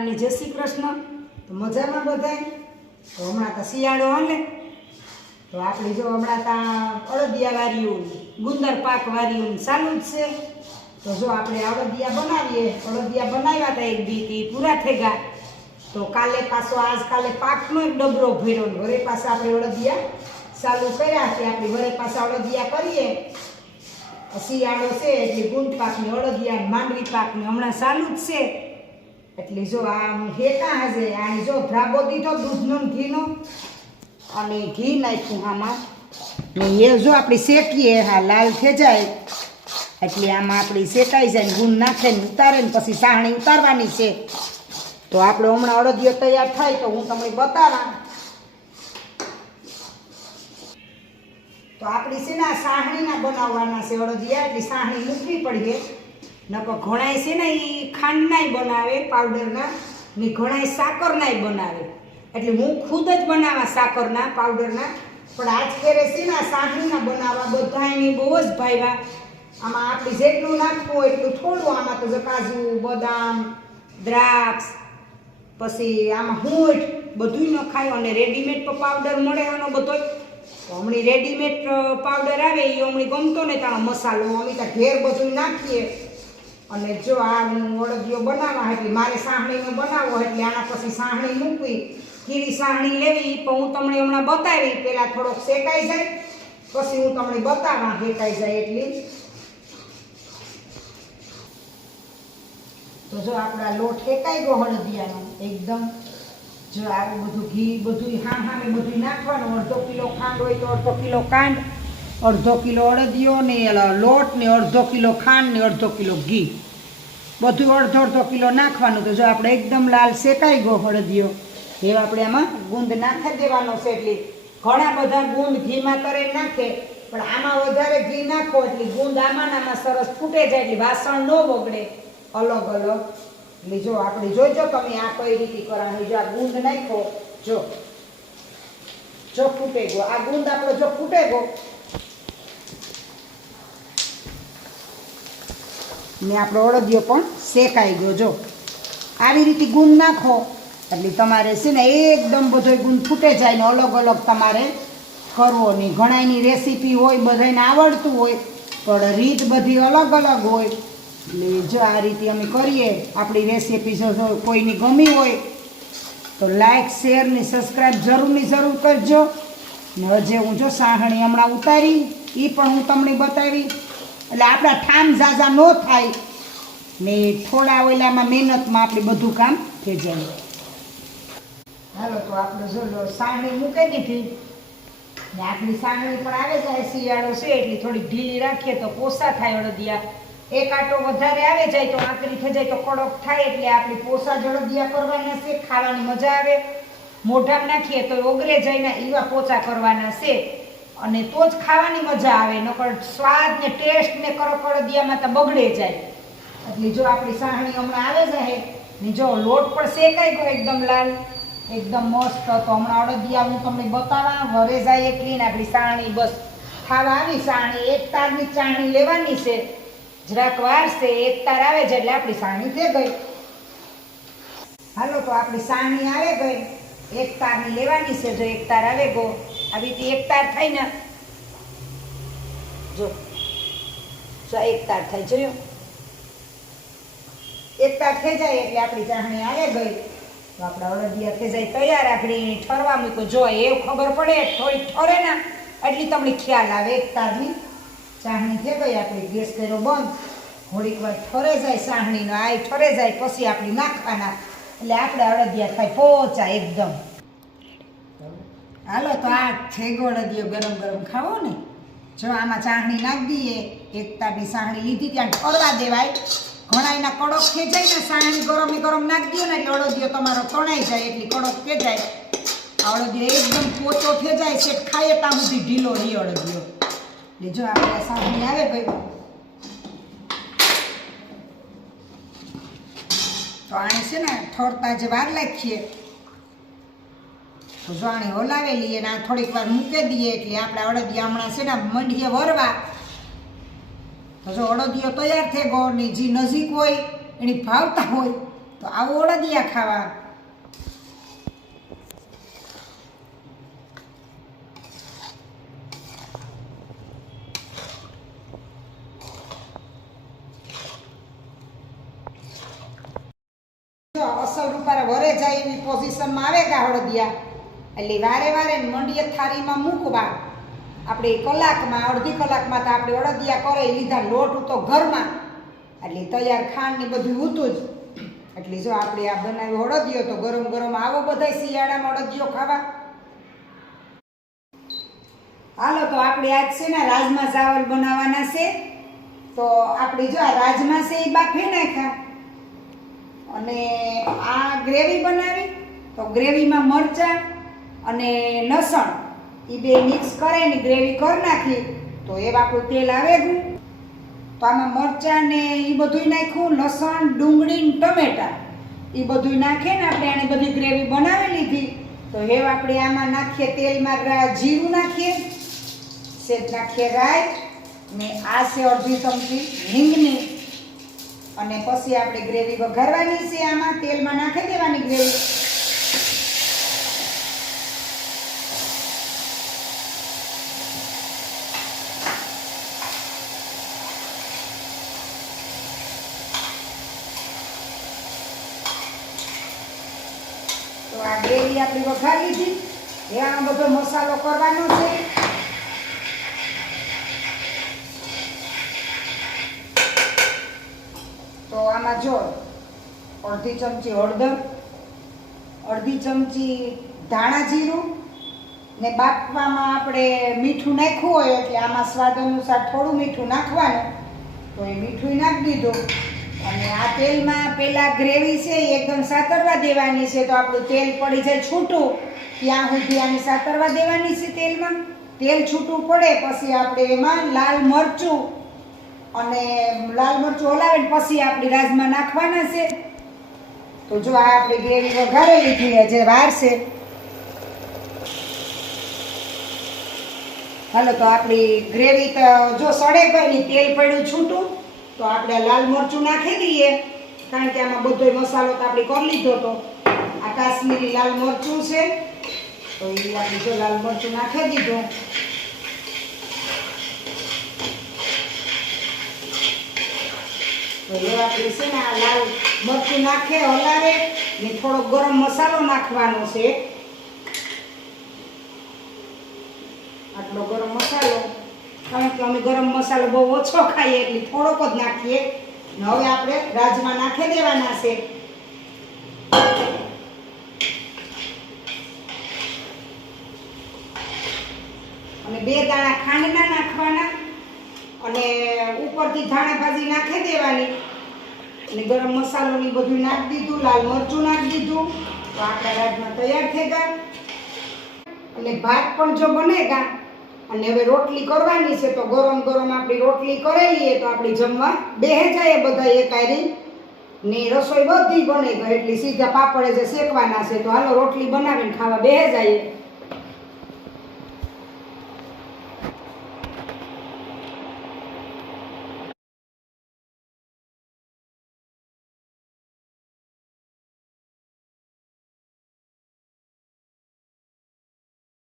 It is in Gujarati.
સીતારામની જય શ્રી કૃષ્ણ. તો મજામાં બધાય? તો હમણાં તો શિયાળો હાલે. તો આપણે જો હમણાં તા અળદિયા વાર્યું, ગુંદર પાક વાર્યું ચાલુ જ છે. તો જો આપણે અળદિયા બનાવીએ. અળદિયા બનાવ્યા હતા એક તી પૂરા થઈ ગયા. તો કાલે પાછો આજ કાલે પાકનો એક ડબરો ભર્યો વરે પાછા આપણે અળદિયા ચાલુ કર્યા કે આપણે વરે પાછા અળદિયા કરીએ. શિયાળો છે એટલે ગુંદ પાકની અળદિયા માંડવી પાકની હમણાં ચાલુ જ છે. એટલે જો આ હેતા હશે, આની જો ભ્રાબો દીધો દૂધનું ઘીનો અને ઘી નાખ્યું આમાં. એ જો આપણે શેકીએ હા લાલ થઈ જાય, એટલે આમાં આપણી શેકાઈ જાય ગુણ નાખે ને ઉતારે ને પછી સાહણી ઉતારવાની છે. તો આપણે હમણાં અડદિયો તૈયાર થાય તો હું તમને બતાવા. તો આપણી છે ને આ સાહણીના બનાવવાના છે અડદિયા, એટલે સાહણી મૂકવી પડીએ. નકર ઘણાય છે ને એ ખાંડનાય બનાવે પાવડરના ને ઘણાય સાકરનાય બનાવે. એટલે હું ખુદ જ બનાવવા સાકરના પાવડરના પણ આજ ખેરે છે ને આ બનાવવા બધા બહુ જ ભાઈવા આમાં આપણે જેટલું નાખવું હોય એટલું થોડું, આમાં તો કાજુ, બદામ, દ્રાક્ષ, પછી આમાં હૂંઠ બધુંય નખાય અને રેડીમેડ પાવડર મળે આનો બધો. હમણાં રેડીમેડ પાવડર આવે એ હમણાં ગમતો ને ત્યાં મસાલો, અમે ત્યાં ઘેર બધું નાખીએ. અને જો આ હું અડદિયો બનાવવા એટલે મારે સાહણીનો બનાવવો એટલે આના પછી સાહણી મૂકવી. કેવી સાહણી લેવી, પણ હું તમને હમણાં બતાવી પહેલાં થોડોક શેકાઈ જાય, પછી હું તમને બતાવવા શેકાઈ જાય એટલી. તો જો આપણા લોટ શેકાઈ ગયો હળદિયાનો એકદમ. જો આવું બધું ઘી બધું હા હા બધું નાખવાનું, અડધો કિલો ખાંડ હોય તો અડધો કિલો ખાંડ અડધો કિલો અડદિયો ને લોટ ને અડધો કિલો ખાંડ ને અડધો કિલો ઘી. બધું અડધો અડધો કિલો નાખવાનું તો જો આપણે એકદમ લાલ શેકાઈ ગયો હળદિયો એ આપણે આમાં ગુંદ નાખી દેવાનો છે એટલે ઘણા બધા ગુંદ ઘીમાં તરે નાખે, પણ આમાં વધારે ઘી નાખો એટલે ગુંદ આમાં આમાં સરસ ફૂટે જાય એટલે વાસણ ન બગડે. અલગ અલગ. એટલે જો આપણે જોઈજો તમે આ કઈ રીતે કરવાની જો આ ગુંદ નાખો જો જો ફૂટે ગયો. આ ગુંદ આપણો જો ફૂટે ગયો ને આપણો અડદિયો પણ શેકાઈ ગયો, જો. આવી રીતે ગુંદ નાખો, એટલે તમારે છે ને એકદમ બધો ગુંદ ફૂટે જાય ને અલગ અલગ તમારે કરવો નહીં ઘણાની રેસીપી હોય બધાને આવડતું હોય, પણ રીત બધી અલગ અલગ હોય. એટલે જો આ રીતે અમે કરીએ, આપણી રેસીપી જો કોઈની ગમી હોય, તો લાઈક શેર ને સબસ્ક્રાઈબ જરૂરની જરૂર કરજો. ને હજે હું જો સાહણી હમણાં ઉતારી એ પણ હું તમને બતાવી. એટલે આપણા ઠામ ઝાઝા ન થાય. ને થોડા ઓલામાં મહેનતમાં આપણે બધું કામ થઈ જાય. હાલો, તો આપણે જો લો મૂકી દીધી. ને આપણી સાંગણી પણ આવે જાય શિયાળો છે, એટલે થોડી ઢીલી રાખીએ તો પોસા થાય અડદિયા એક આટો વધારે આવે જાય તો આકરી થઈ જાય તો કડક થાય, એટલે આપણે પોસા જ અડદિયા કરવાના છે, ખાવાની મજા આવે. મોઢામાં નાખીએ તો ઓગરે જઈને એવા પોચા કરવાના છે. અને તો જ ખાવાની મજા આવે, નકર સ્વાદ ને ટેસ્ટ ને કરો અડદિયામાં તો બગડે જાય. એટલે જો આપણી સાહણી હમણાં આવે જાય ને જો લોટ પણ શેકાઈ ગયો એકદમ લાલ, એકદમ મસ્ત, તો હમણાં અડદિયા હું તમને બતાવવા ઘરે જાય એટલી ને આપણી સાહણી બસ ખાવા આવી સાહણી, એક તારની ચાણી લેવાની છે. જરાક વાર છે, એક તાર આવે છે એટલે આપણી સાહણી થઈ ગઈ. હાલો, તો આપણી સાહણી આવે ગઈ. એક તારની લેવાની છે, જો એક તાર આવે ગો આવી રીતે એક તાર થાય ને. જો. એક તાર થાય, જોયો? એક થઈ જાય એટલે આપણી ચાહણી આવે ગઈ. તો આપણા અડદિયા થઈ જાય તૈયાર, આપણી ઠરવા મૂકો જો, એવું ખબર પડે થોડી ઠરે ને, એટલી તમને ખ્યાલ આવે એક તારની. ચાહણી થઈ ગઈ, આપણી ગેસ કર્યો બંધ. થોડીક વાર ઠરે જાય ચાહણીનો આ ઠરે જાય, પછી આપણી નાખવાના. એટલે આપણે અડદિયા થાય પોચા એકદમ. હાલો તો આ છેગોળદીઓ ગરમ ગરમ ખાવો ને. જો આમાં ચાહણી નાખી દઈએ એક તારની ચાહણી લીધી ત્યાં ઠળવા દેવાય. ઘણાયના કડક ખેંચાય ને, સાહણી ગરમ ગરમ નાખી દો ને એટલે અડદિયો તમારો તણાઈ જાય, એટલી કડક ખેંચાય આ અડદિયો એકદમ પોચો ખેંચાય છે ખાઈએ ત્યાં સુધી ઢીલો રહી અડદિયો એટલે જો આપણે સાહણી આવે ભાઈ. તો આને છે ને, ઠરતા જે વાર રાખીએ તો જો આને હલાવેલી અને આ થોડીક વાર મૂકી દઈએ એટલે આપણે અડદિયા હમણાં છે ને મંડીએ વરવા. તો જો અડદિયો તૈયાર થઈ ગયો ને જે નજીક હોય, એની ભાવતા હોય, તો આવો અડદિયા ખાવા. અસલ રૂપારે વરે જાય એવી પોઝિશનમાં આવે કે હળદિયા એટલે વારે વારે મંડીએ થાળીમાં મૂકવા આપણે કલાકમાં, અડધી કલાકમાં તો આપણે અડદિયા કરે લીધા, લોટ તો ઘરમાં. એટલે તૈયાર ખાંડ ને બધું હતું જ. એટલે જો આપણે આ બનાવ્યો અડદિયો, તો ગરમ ગરમ આવો બધાય શિયાળામાં અડદિયો ખાવા. હાલો, તો આપણે આજ છે ને રાજમા ચાવલ બનાવવાના છે. તો આપણે જો આ રાજમા છે એ બાફી નાખ્યા. અને આ ગ્રેવી બનાવી. તો ગ્રેવીમાં મરચાં અને લસણ એ બે મિક્સ કરીને ગ્રેવી કરી નાખી, તો એ આપણું તેલ આવે ગયું તો આમાં મરચાં ને એ બધું નાખ્યું, લસણ, ડુંગળી ટમેટા. એ બધું નાખીએ ને આપણે આની બધી ગ્રેવી બનાવી લીધી. તો હવે આપણે આમાં નાખીએ તેલમાં જીરું નાખીએ. સેજ નાખીએ રાઈ. ને આ છે અડધી ચમચી હિંગની. અને પછી આપણે ગ્રેવી વઘારવાની છે આમાં. તેલમાં નાખી દેવાની ગ્રેવી તો આપણી વઘારી લીધી. હવે બધો મસાલો કરવાનો છે. તો આમાં જો, અડધી ચમચી હળદર, અડધી ચમચી ધાણા જીરું ને બાફવામાં આપણે મીઠું નાખ્યું હોય એટલે આમાં સ્વાદ અનુસાર થોડું મીઠું નાખવાનું. તો એ મીઠું નાખી દીધું. અને આ તેલમાં પેલા ગ્રેવી છે એકદમ સાતરવા દેવાની છે તો આપણું તેલ પડી જાય છૂટું. ત્યાં સુધી આને સાતરવા દેવાની છે તેલમાં. તેલ છૂટું પડે પછી આપણે એમાં લાલ મરચું અને લાલ મરચું ઓલાવીને પછી આપણી રાજમાં નાખવાના છે. તો જો આ આપણી ગ્રેવી વઘારેલી થઈ જે વાર છે. હાલો તો આપણી ગ્રેવી તો જો સડે ગઈ તેલ પડ્યું છૂટું. તો આપણે લાલ મરચું નાખી દઈએ. કારણ કે આમાં બધો મસાલો તો આપણે કરી લીધો તો. આ કાશ્મીરી લાલ મરચું છે. તો એ આપણે જો લાલ મરચું નાખી દીધું. તો આપણે છે ને આ લાલ મરચું નાખે હલાવે ને થોડો ગરમ મસાલો નાખવાનો છે આટલો ગરમ મસાલો કારણ કે અમે ગરમ મસાલો બહુ ઓછો ખાઈએ એટલે થોડોક જ નાખીએ. હવે આપણે રાજમા નાખી દેવાના છે. અને બે દાણા ખાંડના નાખવાના અને ઉપરથી ધાણા ભાજી નાખી દેવાની. અને ગરમ મસાલો ને બધું નાખી દીધું, લાલ મરચું નાખી દીધું. તો આપણા રાજમાં તૈયાર થઈ ગયા. અને ભાત પણ જો બનેગા અને હવે રોટલી કરવાની છે તો ગરમ ગરમ આપણી રોટલી કરેલી તો આપણી જમવા બેહે જાય બધા એક આયરી ને રસોઈ બધી બને ગઈ એટલે સીધા પાપડે જે શેકવાના છે તો હાલો રોટલી બનાવીને ખાવા બેહે જાય